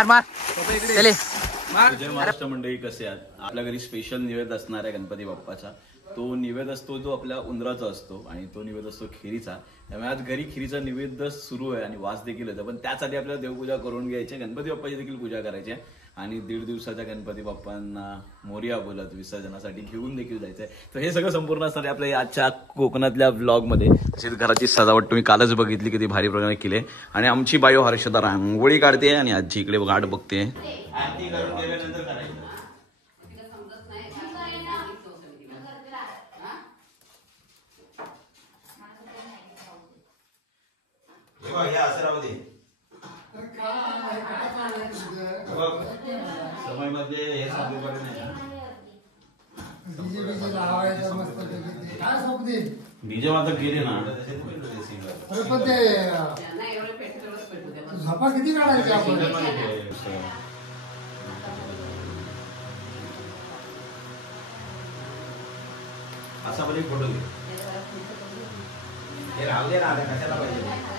मार मार चले. जय महाराष्ट्र मंडळी, कसे आहात? आपल्या घरी स्पेशल निवेद असणार आहे गणपती बाप्पाचा. तो निवेद असतो जो आपल्या उंदराचा असतो आणि तो निवेद असतो खिरीचा. त्यामुळे आज घरी खिरीचा निवेद सुरू आहे आणि वास देखील येतो. पण त्यासाठी आपल्याला देवपूजा करून घ्यायची, गणपती बाप्पाची देखील पूजा करायची आहे आणि 1.5 दिवसाच्या गणपती बाप्पांना मोरया बोलत विसर्जनासाठी घेऊन देखील जायचंय. तर हे सगळं संपूर्ण असणार आहे आपल्या आजच्या कोकणातल्या व्लॉगमध्ये. तसेच घराची सजावट तुम्ही कालच बघितली, किती भारी प्रकारे केली. आणि आमची बायो हर्षदा रांगोळी काढते आणि आजी इकडे गाठ बघते. डीजे मात्र गेले ना झपा किती काढायची आपण. असा पण एक फोटो घे. हे राहू दे ना, आता कशाला पाहिजे.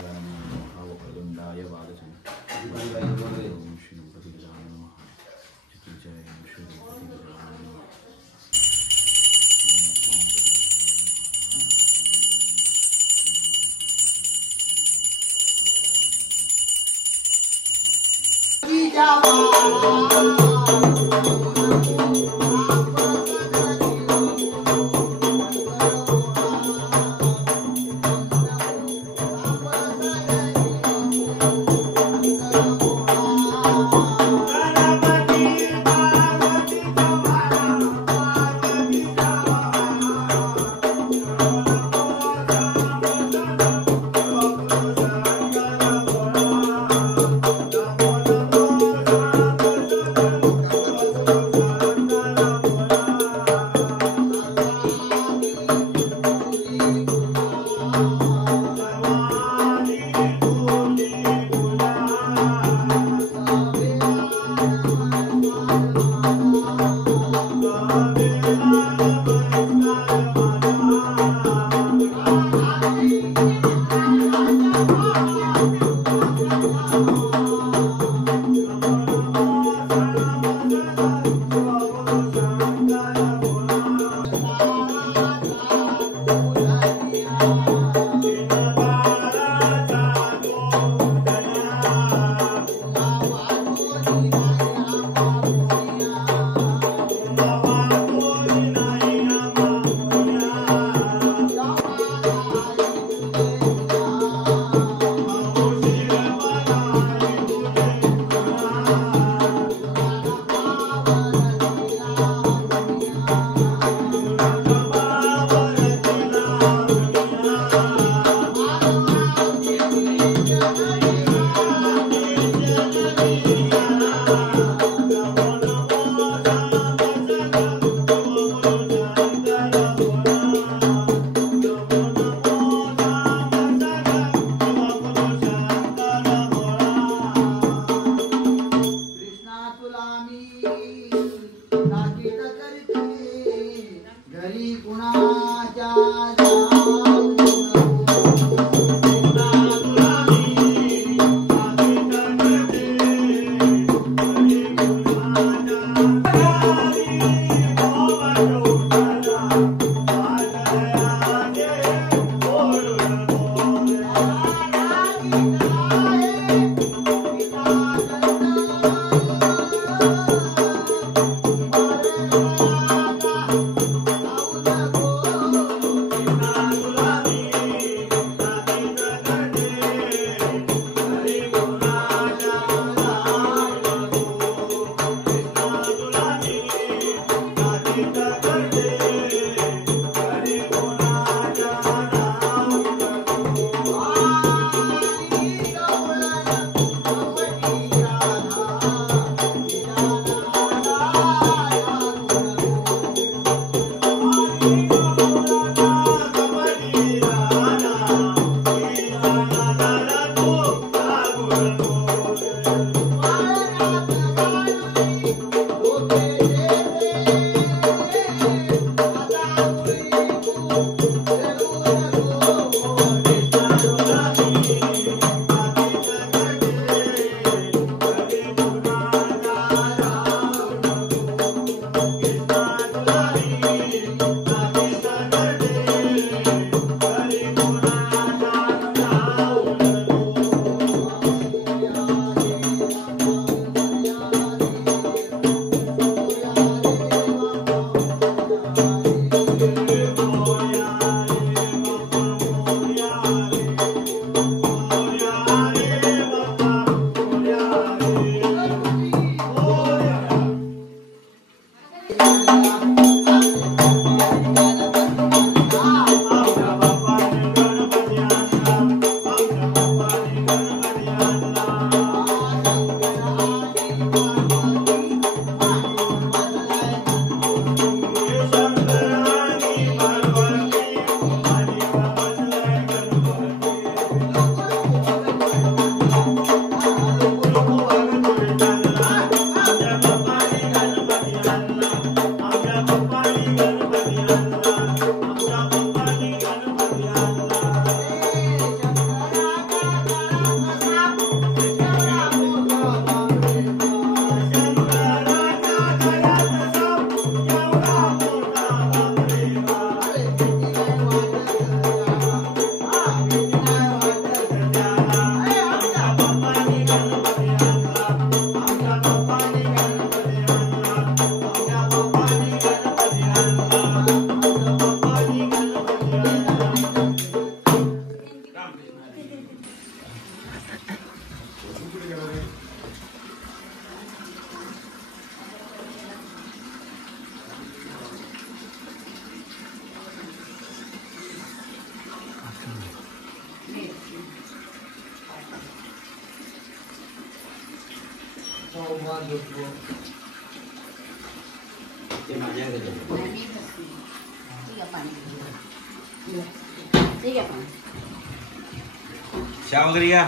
चहा वगैरे या.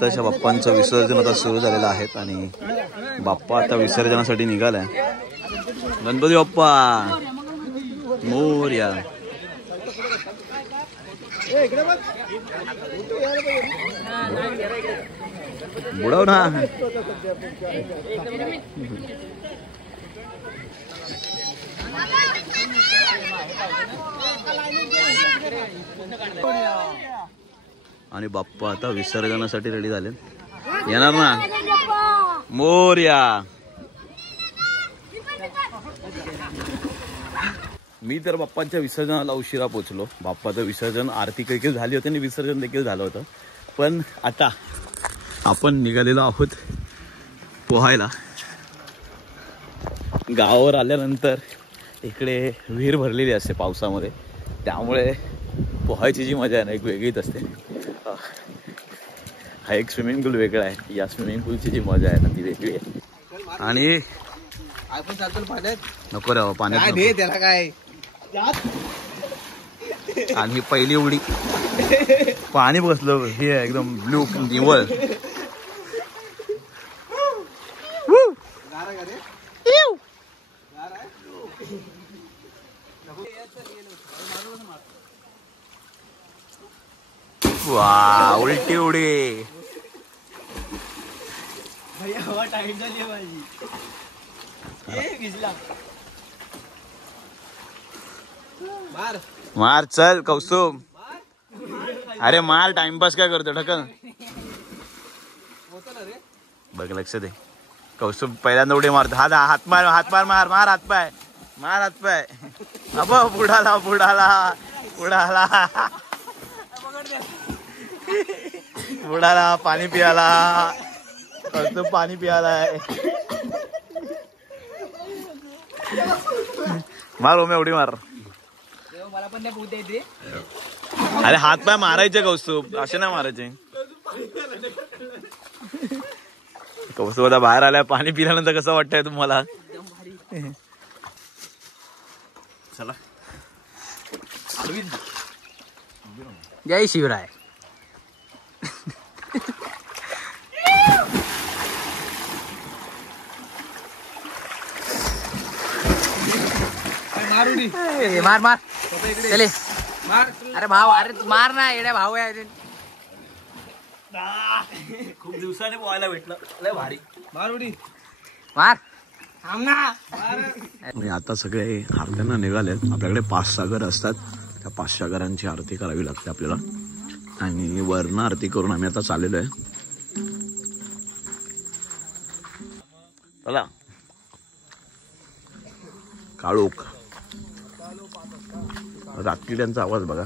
तशा बाप्पांचं विसर्जन आता सुरू झालेलं आहे आणि बाप्पा आता विसर्जनासाठी निघालाय. गणपती बाप्पा मोरया. बुडव ना. आणि बाप्पा आता विसर्जनासाठी रेडी झाले. येणार ना मोरया. मी तर बाप्पांच्या विसर्जनाला उशिरा पोचलो. बाप्पाचं विसर्जन आरती काही झाली होती आणि विसर्जन देखील झालं होतं. पण आता आपण निघालेलो आहोत पोहायला. गावावर आल्यानंतर इकडे विहीर भरलेली असते पावसामध्ये, त्यामुळे पोहायची जी मजा आहे ना एक वेगळीच असते. हा एक स्विमिंग पूल वेगळा आहे. या स्विमिंग पूलची जी मजा आहे ना ती वेगळी आहे. आणि नको रे पाण्यात त्याला काय. आणि ही पहिली उडी पाणी बसलं हे एकदम ब्लू निवळ. वा उलटी उडी. मार चल कौस्तुभ. अरे मार टाइमपास काय करतो ढकल. बघ लक्ष दे. कौस्तुभ पहिल्यांदा उडी मारतो. हात मार हात मार मार मार हात पाय मार हात पाय. अब बुडाला बुडाला बुडाला बुडाला. पाणी पियाला. कौस्तुभ पाणी पियालाय. मार ओमे उडी मार. मला पण नाही पोहता येते. अरे हात पाय मारायचे कौस्तुभ, असे नाही मारायचे. कौस्तुभ आता बाहेर आलाय. पाणी पिल्यानंतर कसं वाटतंय तुम्हाला? चला. जय शिवराय. मार मार चले मार. अरे भाव अरे मार ना येड्या भाऊ आहे. खूप दिवसाने पोहायला भेटलं. लय भारी. मार उडी मार. थांब ना. आणि आता सगळे आरत्यांना निघालेत. आपल्याकडे 5 सागर असतात. त्या 5 सागरांची आरती करावी लागते आपल्याला. आणि वर्ण आरती करून आम्ही आता चाललेलो आहे. चला. काळोख रात्री त्यांचा आवाज बघा.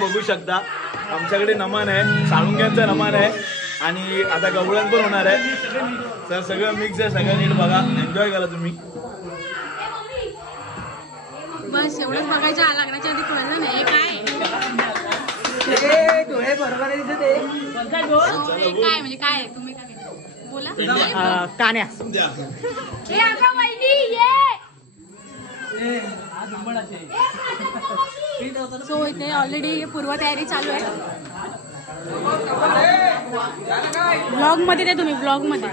बघू शकता आमच्याकडे नमन आहे. साळुंक्यांचं नमन आहे आणि आता गवळण पण होणार आहे. तर सगळं मिक्स आहे, सगळं नीट बघा, एन्जॉय करा तुम्ही. बस एवढंच बघायच्या लग्नाच्या आधी कळलं नाही काय डोळे बरोबर आहे तिथे ते. काय म्हणजे काय तुम्ही काय बोला. कान्या सो इथे ऑलरेडी पूर्वतयारी चालू आहे. ब्लॉग मध्ये ते तुम्ही ब्लॉग मध्ये